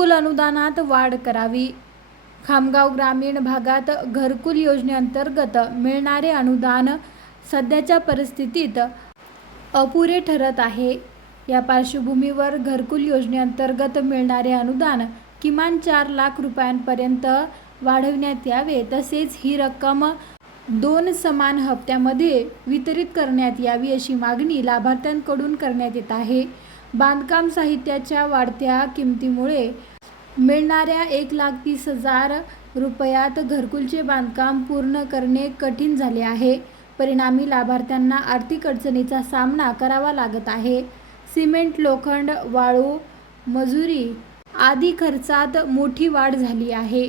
घरकुल अनुदानात वाढ करावी. खामगाव ग्रामीण भागात घरकुल योजनेअंतर्गत मिळणारे अनुदान सध्याच्या परिस्थितीत अपुरे ठरत आहे. या पार्श्वभूमीवर घरकुल योजनेअंतर्गत मिळणारे अनुदान किमान 4 लाख रुपयांपर्यंत वाढविण्यात यावे. तसेच ही रक्कम 2 समान हप्त्यामध्ये वितरित करण्यात यावी अशी मागणी लाभार्थ्यांकडून करण्यात येत आहे. बांधकाम साहित्याच्या वाढत्या किमतीमुळे मिळणाऱ्या 1,30,000 रुपयात घरकुलचे बांधकाम पूर्ण करणे कठीण झाले आहे. परिणामी लाभार्थ्यांना आर्थिक अडचणीचा सामना करावा लागत आहे. सिमेंट, लोखंड, वाळू, मजुरी आदी खर्चात मोठी वाढ झाली आहे.